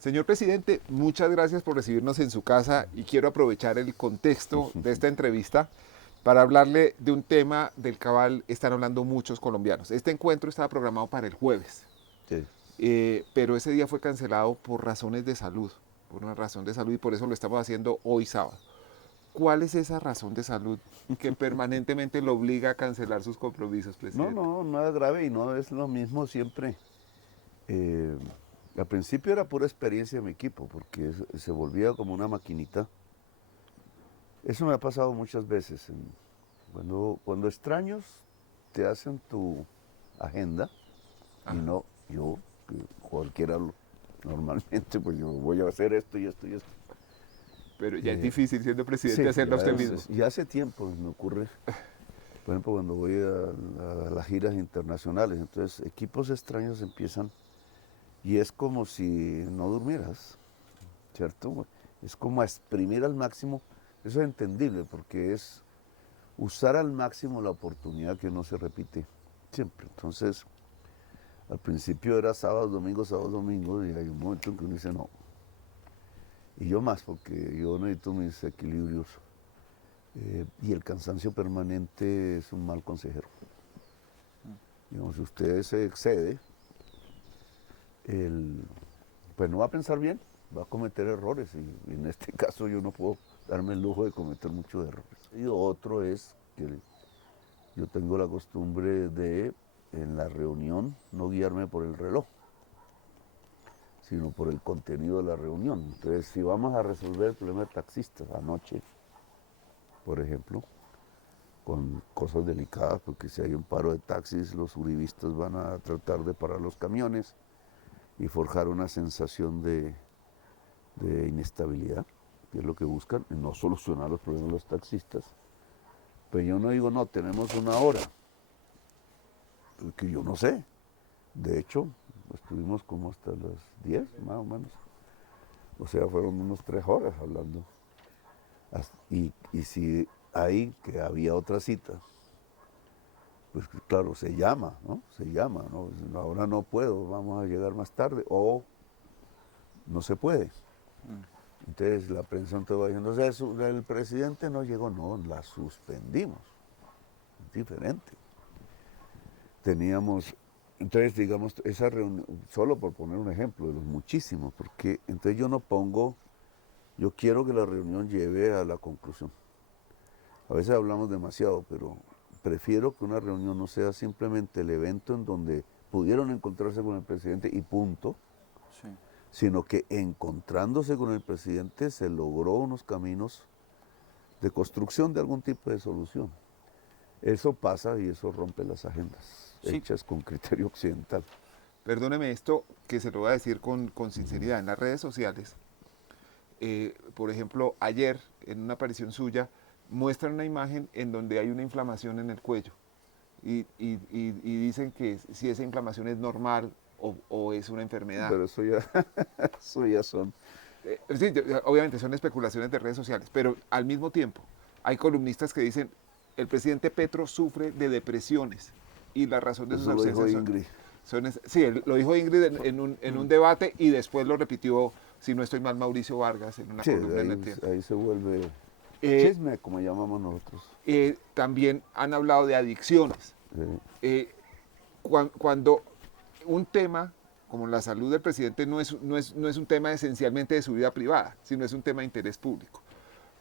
Señor presidente, muchas gracias por recibirnos en su casa y quiero aprovechar el contexto de esta entrevista para hablarle de un tema del cual están hablando muchos colombianos. Este encuentro estaba programado para el jueves, Sí. pero ese día fue cancelado por razones de salud, por una razón de salud y por eso lo estamos haciendo hoy sábado. ¿Cuál es esa razón de salud que permanentemente lo obliga a cancelar sus compromisos, No, presidente? no, nada grave y no es lo mismo siempre. Eh, Al principio era pura experiencia de mi equipo, porque se volvía como una maquinita. Eso me ha pasado muchas veces. Cuando extraños te hacen tu agenda, y Ajá. no yo, que cualquiera normalmente, pues yo voy a hacer esto y esto y esto. Pero ya es Eh, difícil siendo presidente sí, hacerlo usted mismo. ya hace tiempo me ocurre. Por ejemplo, cuando voy a las giras internacionales, entonces equipos extraños empiezan y es como si no durmieras, ¿cierto? Es como a exprimir al máximo, eso es entendible porque es usar al máximo la oportunidad que no se repite siempre. Entonces, al principio era sábado, domingo, y hay un momento en que uno dice no. Y yo más, porque yo necesito mis equilibrios. Y el cansancio permanente es un mal consejero. Digamos, si usted se excede, el, pues no va a pensar bien, va a cometer errores. Y en este caso yo no puedo darme el lujo de cometer muchos errores. Y otro es que yo tengo la costumbre de, en la reunión, no guiarme por el reloj, sino por el contenido de la reunión. Entonces, si vamos a resolver el problema de taxistas anoche, por ejemplo, con cosas delicadas, porque si hay un paro de taxis, los uribistas van a tratar de parar los camiones y forjar una sensación de inestabilidad, que es lo que buscan, y no solucionar los problemas de los taxistas. Pero yo no digo, no, tenemos una hora, porque yo no sé. De hecho, estuvimos como hasta las 10, más o menos. O sea, fueron unos 3 horas hablando. Y si ahí que había otra cita, pues claro, se llama, ¿no? Se llama, ¿no? Ahora no puedo, vamos a llegar más tarde, o no se puede. Entonces la prensa te va diciendo, o sea, el presidente no llegó, no, la suspendimos. Es diferente. Teníamos, entonces digamos, esa reunión, solo por poner un ejemplo de los muchísimos, porque entonces yo quiero que la reunión lleve a la conclusión. A veces hablamos demasiado, pero prefiero que una reunión no sea simplemente el evento en donde pudieron encontrarse con el presidente y punto, Sí. sino que encontrándose con el presidente se logró unos caminos de construcción de algún tipo de solución. Eso pasa y eso rompe las agendas Sí. hechas con criterio occidental. Perdóneme esto que se lo voy a decir con sinceridad. En las redes sociales, por ejemplo, ayer en una aparición suya, muestran una imagen en donde hay una inflamación en el cuello y dicen que si esa inflamación es normal o es una enfermedad. Pero eso ya son. Sí, obviamente son especulaciones de redes sociales, pero al mismo tiempo hay columnistas que dicen el presidente Petro sufre de depresiones y la razón de sus Eso lo dijo ausencias Ingrid. sí, lo dijo Ingrid en un debate y después lo repitió, si no estoy mal, Mauricio Vargas en una Sí, columna en el tiempo. ahí se vuelve Eh, chisme, como llamamos nosotros. También han hablado de adicciones. Eh, Cuando un tema como la salud del presidente no es un tema esencialmente de su vida privada, sino es un tema de interés público.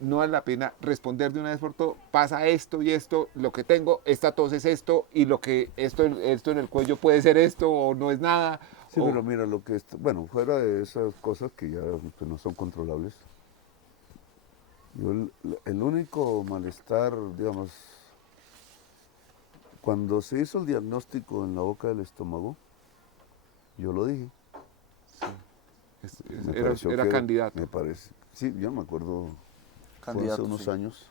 No vale la pena responder de una vez por todo, pasa esto y esto, lo que tengo, esta tos es esto, y lo que esto en el cuello puede ser esto, o no es nada. Sí, pero mira, bueno, fuera de esas cosas que ya que no son controlables, yo el único malestar, digamos, cuando se hizo el diagnóstico en la boca del estómago, yo lo dije. Me pareció Era candidato. me parece, sí, yo no me acuerdo, fue hace Candidato, unos sí. años,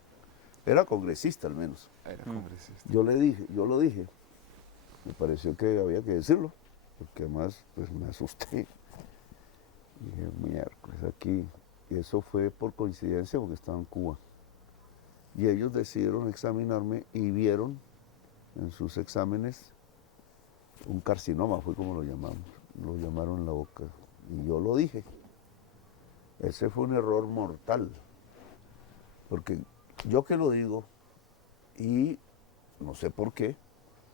era congresista al menos. Era congresista. Yo lo dije, me pareció que había que decirlo, porque además pues me asusté. Y dije, miércoles, aquí. Y eso fue por coincidencia porque estaba en Cuba. Y ellos decidieron examinarme y vieron en sus exámenes un carcinoma, fue como lo llamamos. Lo llamaron en la boca. Y yo lo dije. Ese fue un error mortal, porque yo que lo digo, y no sé por qué,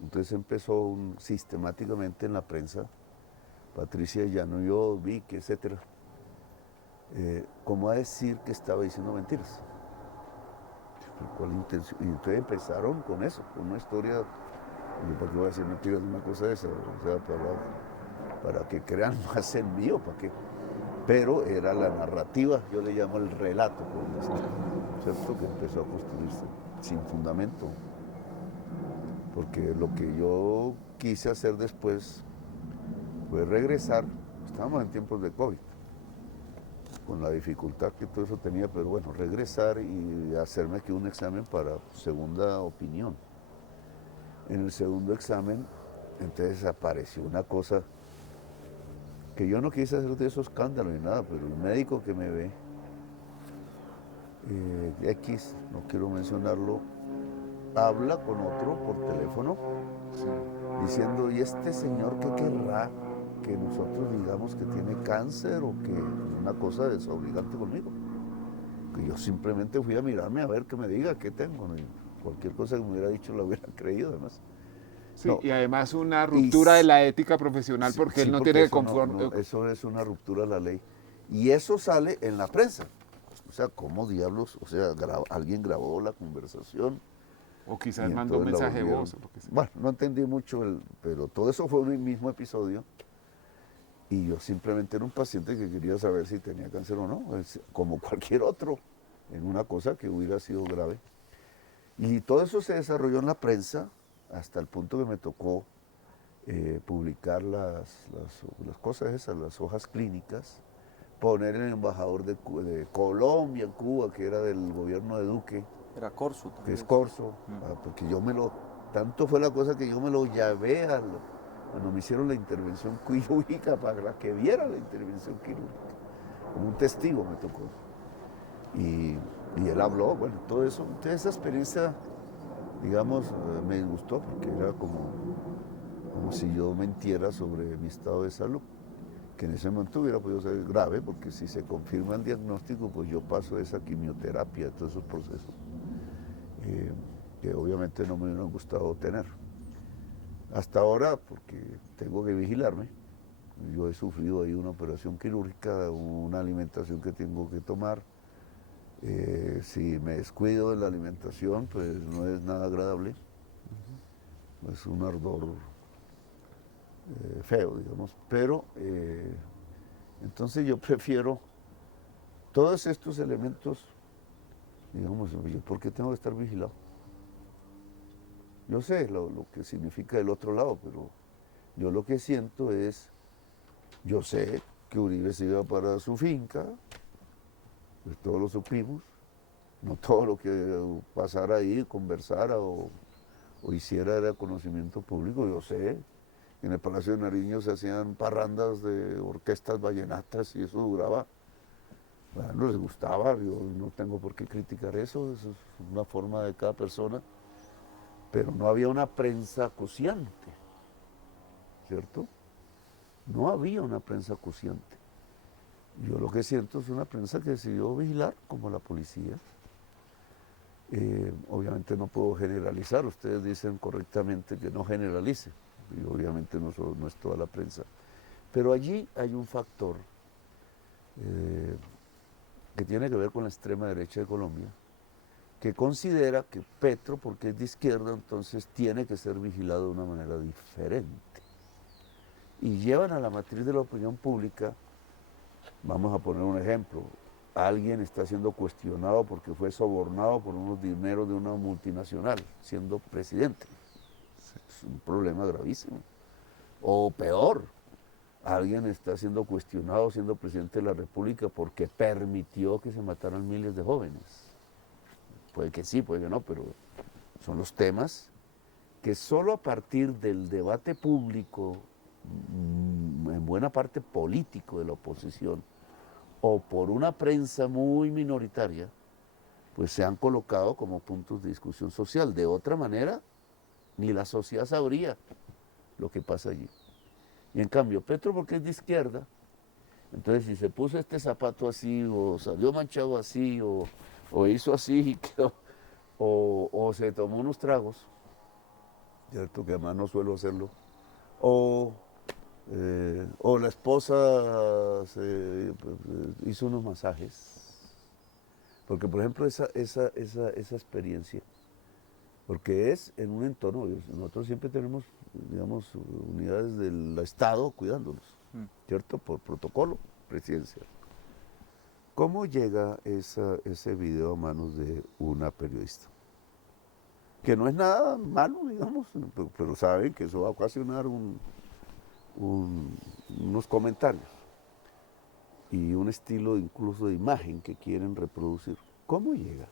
entonces empezó sistemáticamente en la prensa, Patricia Llano, yo, Vicky, etcétera, como a decir que estaba diciendo mentiras. ¿Cuál intención? Y entonces empezaron con eso, con una historia, ¿para qué voy a decir mentiras de una cosa de esa? O sea, para que crean más en mí, ¿o para qué? Pero era la narrativa, yo le llamo el relato, por decirlo, ¿cierto? Que empezó a construirse sin fundamento. Porque lo que yo quise hacer después fue regresar, estábamos en tiempos de COVID, con la dificultad que todo eso tenía, pero bueno, regresar y hacerme aquí un examen para segunda opinión. En el segundo examen, entonces apareció una cosa que yo no quise hacer de esos escándalos ni nada, pero el médico que me ve, X, no quiero mencionarlo, habla con otro por teléfono, sí, diciendo, ¿y este señor qué querrá que nosotros digamos que tiene cáncer o que una cosa desobligante conmigo? Que yo simplemente fui a mirarme a ver que me diga qué tengo. Cualquier cosa que me hubiera dicho la hubiera creído además. Sí, No, y además una ruptura de la ética profesional porque él no tiene que eso, eso es una ruptura de la ley. Y eso sale en la prensa. O sea, ¿cómo diablos? O sea, alguien grabó la conversación. O quizás mandó un mensaje de voz. O lo que sea. Bueno, no entendí mucho, pero todo eso fue un mismo episodio. Y yo simplemente era un paciente que quería saber si tenía cáncer o no, como cualquier otro, en una cosa que hubiera sido grave. Y todo eso se desarrolló en la prensa hasta el punto que me tocó publicar las cosas esas, las hojas clínicas, poner el embajador de Colombia en Cuba, que era del gobierno de Duque. Era Corso también. Que es Corso, porque tanto fue la cosa que yo me lo llevé cuando me hicieron la intervención quirúrgica para que viera la intervención quirúrgica. Como un testigo me tocó. Y él habló, bueno, todo eso. Entonces esa experiencia, digamos, me gustó porque era como si yo mentiera sobre mi estado de salud, que en ese momento hubiera podido ser grave, porque si se confirma el diagnóstico, pues yo paso esa quimioterapia, todos esos procesos, que obviamente no me hubieran gustado tener. Hasta ahora, porque tengo que vigilarme, yo he sufrido ahí una operación quirúrgica, una alimentación que tengo que tomar. Si me descuido de la alimentación, pues no es nada agradable. Es un ardor feo, digamos. Pero entonces yo prefiero todos estos elementos, digamos, ¿por qué tengo que estar vigilado? Yo sé lo que significa el otro lado, pero yo lo que siento es, yo sé que Uribe se iba para su finca, pues todos lo supimos, no todo lo que pasara ahí, conversara o hiciera era conocimiento público, yo sé que en el Palacio de Nariño se hacían parrandas de orquestas vallenatas y eso duraba, bueno, les gustaba, yo no tengo por qué criticar eso es una forma de cada persona, pero no había una prensa acuciante, ¿cierto? No había una prensa acuciante. Yo lo que siento es una prensa que decidió vigilar, como la policía. Obviamente no puedo generalizar, ustedes dicen correctamente que no generalice, y obviamente no es toda la prensa. Pero allí hay un factor que tiene que ver con la extrema derecha de Colombia, que considera que Petro, porque es de izquierda, entonces tiene que ser vigilado de una manera diferente. Y llevan a la matriz de la opinión pública, vamos a poner un ejemplo, alguien está siendo cuestionado porque fue sobornado por unos dineros de una multinacional, siendo presidente. Es un problema gravísimo. O peor, alguien está siendo cuestionado siendo presidente de la República porque permitió que se mataran miles de jóvenes. Puede que sí, puede que no, pero son los temas que solo a partir del debate público, en buena parte político de la oposición, o por una prensa muy minoritaria, pues se han colocado como puntos de discusión social. De otra manera, ni la sociedad sabría lo que pasa allí. Y en cambio, Petro, porque es de izquierda, Entonces, si se puso este zapato así, o salió manchado así, o hizo así y quedó, o se tomó unos tragos, ¿cierto? Que además no suelo hacerlo, o la esposa hizo unos masajes. Porque, por ejemplo, esa experiencia, porque es en un entorno, nosotros siempre tenemos, digamos, unidades del Estado cuidándonos, ¿cierto? Por protocolo presidencial. ¿Cómo llega ese video a manos de una periodista? Que no es nada malo, digamos, pero saben que eso va a ocasionar unos comentarios y un estilo incluso de imagen que quieren reproducir. ¿Cómo llega?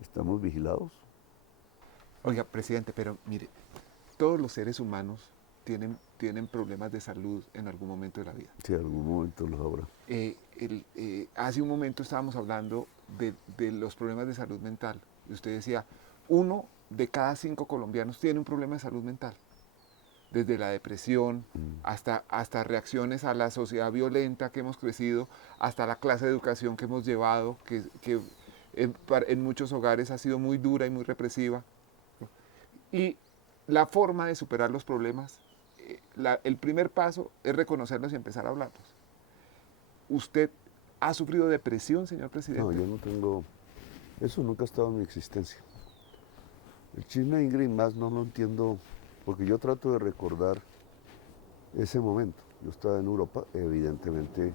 ¿Estamos vigilados? Oiga, presidente, pero mire, todos los seres humanos tienen problemas de salud en algún momento de la vida. Sí, en algún momento los habrá. Hace un momento estábamos hablando de los problemas de salud mental. Y usted decía, 1 de cada 5 colombianos tiene un problema de salud mental. Desde la depresión hasta reacciones a la sociedad violenta que hemos crecido, hasta la clase de educación que hemos llevado, que en muchos hogares ha sido muy dura y muy represiva. Y la forma de superar los problemas, el primer paso es reconocerlos y empezar a hablarlos. ¿Usted ha sufrido depresión, señor presidente? No, yo no tengo... Eso nunca ha estado en mi existencia. El chisme de Ingrid más no lo entiendo, porque yo trato de recordar ese momento. Yo estaba en Europa, evidentemente,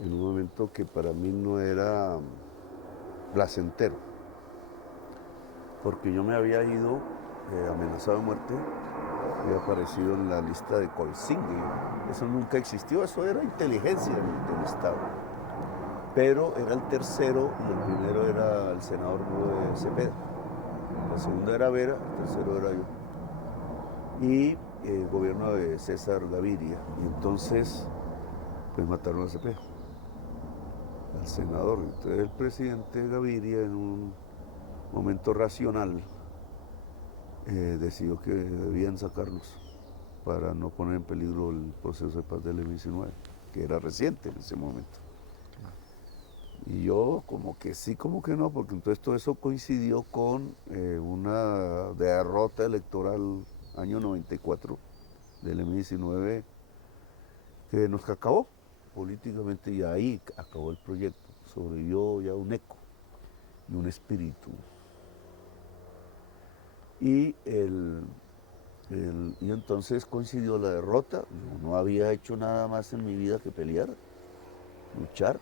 en un momento que para mí no era placentero, porque yo me había ido amenazado de muerte, había aparecido en la lista de Colsingue. Eso nunca existió, eso era inteligencia del Estado. Pero era el tercero y el primero era el senador Cepeda. La segunda era Vera, el tercero era yo. Y el gobierno de César Gaviria. Y entonces, pues mataron a Cepeda, al senador. Entonces el presidente Gaviria, en un momento racional, decidió que debían sacarlos para no poner en peligro el proceso de paz del M-19, que era reciente en ese momento. Y yo como que sí, como que no, porque entonces todo eso coincidió con una derrota electoral año 94 del M-19 que nos acabó políticamente, y ahí acabó el proyecto. Sobrevivió ya un eco y un espíritu. Y entonces coincidió la derrota. Yo no había hecho nada más en mi vida que pelear, luchar.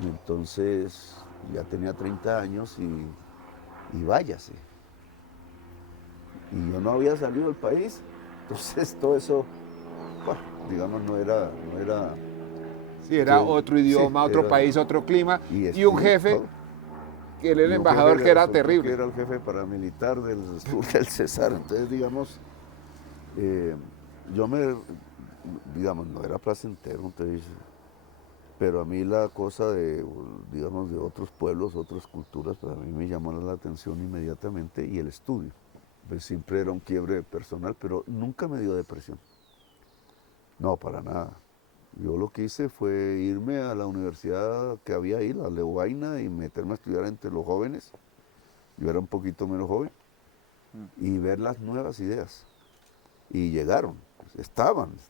Y entonces ya tenía 30 años y váyase. Y yo no había salido del país. Entonces todo eso, bueno, digamos, no era... Sí, era otro idioma, sí, otro país, otro clima, y un jefe, que era el embajador, que era terrible. Que era el jefe paramilitar del sur del Cesar. Entonces, digamos, digamos, no era placentero, entonces, pero a mí la cosa digamos, de otros pueblos, otras culturas, pues a mí me llamó la atención inmediatamente, y el estudio. Pues siempre era un quiebre personal, pero nunca me dio depresión. No, para nada. Yo lo que hice fue irme a la universidad que había ahí, la Leuvaina, y meterme a estudiar entre los jóvenes. Yo era un poquito menos joven. Y ver las nuevas ideas. Y llegaron,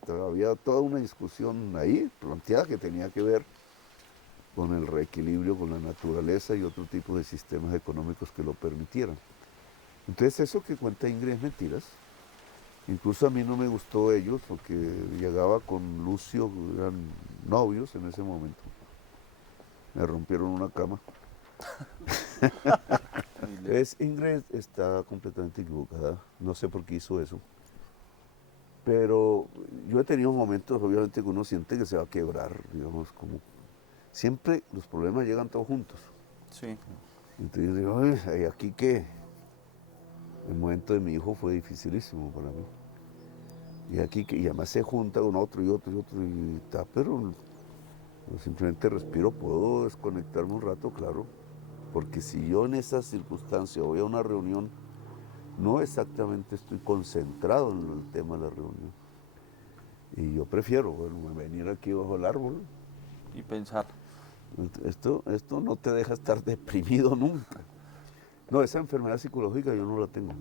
había toda una discusión ahí planteada que tenía que ver con el reequilibrio con la naturaleza y otro tipo de sistemas económicos que lo permitieran. Entonces eso que cuenta Ingrid es mentiras. Incluso a mí no me gustó ellos, porque llegaba con Lucio, eran novios en ese momento. Me rompieron una cama. Ingrid está completamente equivocada, no sé por qué hizo eso. Pero yo he tenido momentos, obviamente, que uno siente que se va a quebrar, digamos, como... Siempre los problemas llegan todos juntos. Sí. Entonces digo, ay, ¿aquí qué? El momento de mi hijo fue dificilísimo para mí. Y aquí, y además se junta con otro y otro y otro, y está, pero simplemente respiro, puedo desconectarme un rato, claro, porque si yo en esas circunstancias voy a una reunión, no exactamente estoy concentrado en el tema de la reunión. Y yo prefiero, bueno, venir aquí bajo el árbol. Y pensar. Esto no te deja estar deprimido nunca. No, esa enfermedad psicológica yo no la tengo.